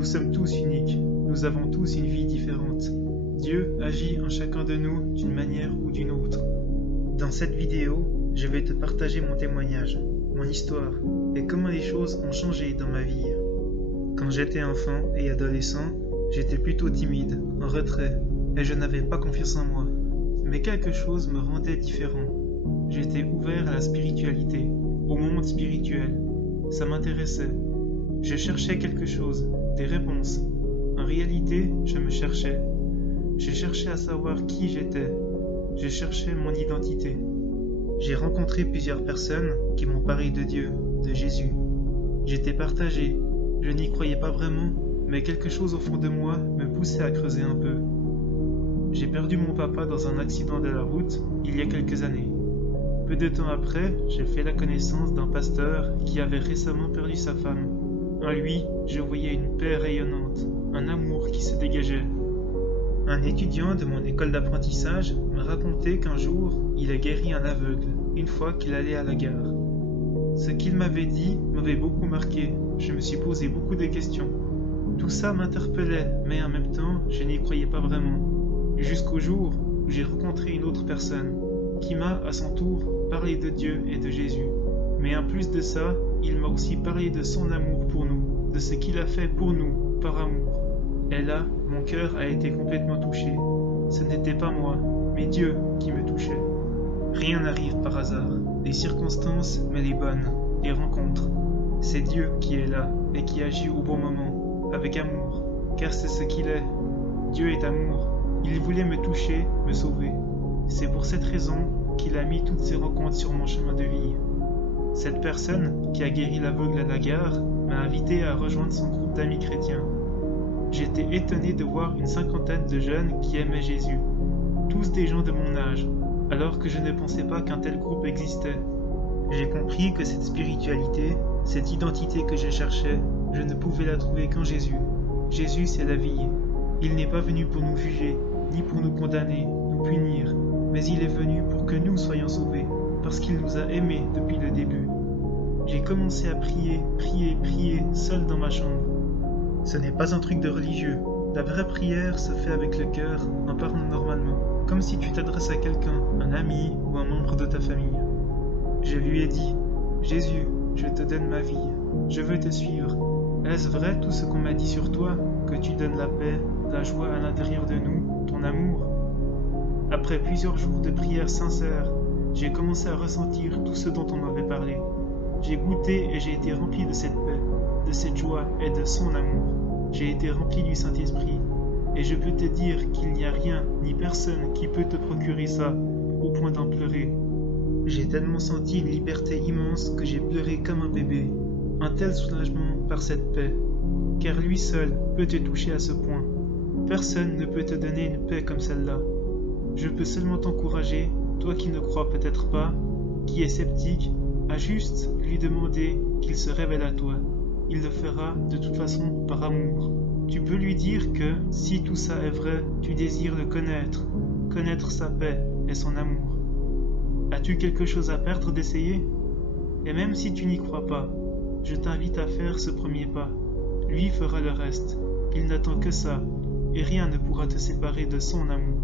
Nous sommes tous uniques, nous avons tous une vie différente. Dieu agit en chacun de nous d'une manière ou d'une autre. Dans cette vidéo, je vais te partager mon témoignage, mon histoire et comment les choses ont changé dans ma vie. Quand j'étais enfant et adolescent, j'étais plutôt timide, en retrait, et je n'avais pas confiance en moi. Mais quelque chose me rendait différent. J'étais ouvert à la spiritualité, au monde spirituel. Ça m'intéressait. Je cherchais quelque chose, des réponses. En réalité, je me cherchais. Je cherchais à savoir qui j'étais. Je cherchais mon identité. J'ai rencontré plusieurs personnes qui m'ont parlé de Dieu, de Jésus. J'étais partagé. Je n'y croyais pas vraiment, mais quelque chose au fond de moi me poussait à creuser un peu. J'ai perdu mon papa dans un accident de la route il y a quelques années. Peu de temps après, j'ai fait la connaissance d'un pasteur qui avait récemment perdu sa femme. En lui, je voyais une paix rayonnante, un amour qui se dégageait. Un étudiant de mon école d'apprentissage m'a raconté qu'un jour, il a guéri un aveugle, une fois qu'il allait à la gare. Ce qu'il m'avait dit m'avait beaucoup marqué, je me suis posé beaucoup de questions. Tout ça m'interpellait, mais en même temps, je n'y croyais pas vraiment. Jusqu'au jour où j'ai rencontré une autre personne, qui m'a, à son tour, parlé de Dieu et de Jésus. Mais en plus de ça, il m'a aussi parlé de son amour pour nous, de ce qu'il a fait pour nous, par amour. Et là, mon cœur a été complètement touché. Ce n'était pas moi, mais Dieu qui me touchait. Rien n'arrive par hasard. Les circonstances, mais les bonnes, les rencontres. C'est Dieu qui est là et qui agit au bon moment, avec amour, car c'est ce qu'il est. Dieu est amour. Il voulait me toucher, me sauver. C'est pour cette raison qu'il a mis toutes ces rencontres sur mon chemin de vie. Cette personne, qui a guéri l'aveugle à la gare, m'a invité à rejoindre son groupe d'amis chrétiens. J'étais étonné de voir une cinquantaine de jeunes qui aimaient Jésus, tous des gens de mon âge, alors que je ne pensais pas qu'un tel groupe existait. J'ai compris que cette spiritualité, cette identité que je cherchais, je ne pouvais la trouver qu'en Jésus. Jésus, c'est la vie. Il n'est pas venu pour nous juger, ni pour nous condamner, nous punir, mais il est venu pour que nous soyons sauvés, parce qu'il nous a aimés depuis le début. J'ai commencé à prier, seul dans ma chambre. Ce n'est pas un truc de religieux. La vraie prière se fait avec le cœur, en parlant normalement, comme si tu t'adresses à quelqu'un, un ami ou un membre de ta famille. Je lui ai dit, Jésus, je te donne ma vie, je veux te suivre. Est-ce vrai tout ce qu'on m'a dit sur toi, que tu donnes la paix, la joie à l'intérieur de nous, ton amour? Après plusieurs jours de prière sincère, j'ai commencé à ressentir tout ce dont on m'avait parlé. J'ai goûté et j'ai été rempli de cette paix, de cette joie et de son amour. J'ai été rempli du Saint-Esprit. Et je peux te dire qu'il n'y a rien ni personne qui peut te procurer ça, au point d'en pleurer. J'ai tellement senti une liberté immense que j'ai pleuré comme un bébé. Un tel soulagement par cette paix. Car lui seul peut te toucher à ce point. Personne ne peut te donner une paix comme celle-là. Je peux seulement t'encourager, toi qui ne crois peut-être pas, qui est sceptique, à juste lui demander qu'il se révèle à toi. Il le fera de toute façon par amour. Tu peux lui dire que, si tout ça est vrai, tu désires le connaître sa paix et son amour. As-tu quelque chose à perdre d'essayer? Et même si tu n'y crois pas, je t'invite à faire ce premier pas. Lui fera le reste. Il n'attend que ça, et rien ne pourra te séparer de son amour.